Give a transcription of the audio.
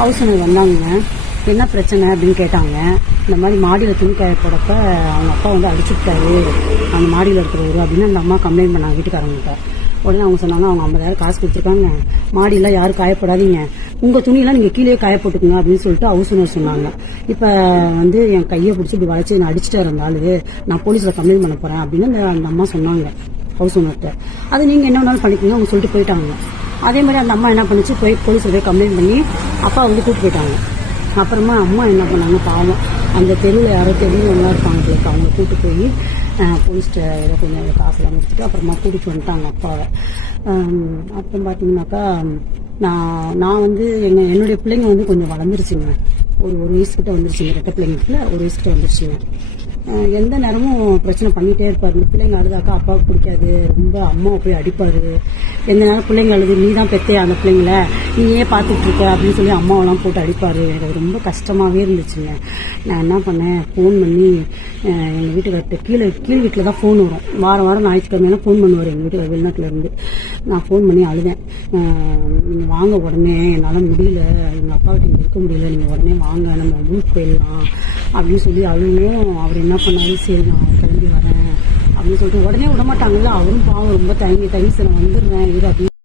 House owner வந்தாங்க. என்ன பிரச்சனை அப்படின்னு கேட்டாங்க. இந்த மாதிரி மாடியில் துணி காய போடப்ப அவங்க அப்பா வந்து அடிச்சுட்டாரு அந்த மாடியில் இருக்கிறவரு அப்படின்னு அந்த அம்மா கம்ப்ளைண்ட் பண்ணாங்க வீட்டுக்காரங்கிட்ட. உடனே அவங்க சொன்னாங்க அவங்க 50,000 காசு கொடுத்துருக்காங்க, மாடியெல்லாம் யாரும் காயப்படாதீங்க, உங்கள் துணியெல்லாம் நீங்கள் கீழே காய போட்டுக்குங்க அப்படின்னு சொல்லிட்டு ஹவுஸ் ஓனர் சொன்னாங்க. இப்போ வந்து என் கையை பிடிச்சி இப்படி வளைச்சி நான் அடிச்சுட்டு இருந்தாலும் நான் போலீஸில் கம்ப்ளைண்ட் பண்ண போகிறேன் அப்படின்னு அந்த அம்மா சொன்னாங்க ஹவுஸ் ஓனர்கிட்ட. அது நீங்கள் என்ன வேணாலும் பண்ணிக்கோங்க அவங்க சொல்லிட்டு போயிட்டாங்க. அதே மாதிரி அந்த அம்மா என்ன பண்ணிச்சு, போய் போலீஸில் போய் கம்ப்ளைண்ட் பண்ணி அப்பா வந்து கூப்பிட்டு போயிட்டாங்க. அப்புறமா அம்மா என்ன பண்ணாங்க, பாவம் அந்த தெருவில் யாரோ தெரிஞ்சவங்களா இருப்பாங்க உங்களுக்கு, அவங்க கூப்பிட்டு போய் போலீஸ்கிட்ட ஏதோ கொஞ்சம் காசுலாம் கொடுத்துட்டு அப்புறமா கூட்டிகிட்டு வந்துட்டாங்க அப்பாவை. அப்புறம் பார்த்தீங்கன்னாக்கா நான் வந்து என்னுடைய பிள்ளைங்க வந்து கொஞ்சம் வளர்ந்துருச்சுங்க. ஒரு வயசுக்கிட்ட வந்துருச்சுங்க, ரெட்டை பிள்ளைங்களுக்குள்ள ஒரு வயசுக்கிட்ட வந்துருச்சுங்க. எந்த நேரமும் பிரச்சனை பண்ணிகிட்டே இருப்பார். பிள்ளைங்க அழுதாக்கா அப்பாவுக்கு பிடிக்காது, ரொம்ப அம்மாவை போய் அடிப்பார். எந்த நேரம் பிள்ளைங்க அழுது நீ தான் பெத்தே அந்த பிள்ளைங்கள நீயே பார்த்துட்டு இருக்க அப்படின்னு சொல்லி அம்மாவெல்லாம் போட்டு அடிப்பார். எனக்கு அது ரொம்ப கஷ்டமாகவே இருந்துச்சுங்க. நான் என்ன பண்ணேன், ஃபோன் பண்ணி எங்கள் வீட்டுக்கார்ட்ட கீழ் வீட்டில் தான் ஃபோன் வரும், வாரம் வாரம் ஞாயிற்றுக்கிழமையெல்லாம் ஃபோன் பண்ணுவார் எங்கள் வீட்டுக்கார் வெளிநாட்டிலேருந்து. நான் ஃபோன் பண்ணி அழுதேன், நீங்கள் வாங்க உடனே, என்னால் முடியல, எங்கள் அப்பாவுக்கு இங்கே இருக்க முடியல, நீங்கள் உடனே வாங்க நம்ம ஊருக்கு போயிடலாம் அப்படின்னு சொல்லி அழுவும். அவர் என்ன பண்ணாலும் சரி நான் கிளம்பி வரேன் அப்படின்னு சொல்லிட்டு உடனே விடமாட்டாங்கல்ல, அவரும் பாவம் ரொம்ப தயங்கி சரி வந்துடுறேன் இரு அப்படின்னு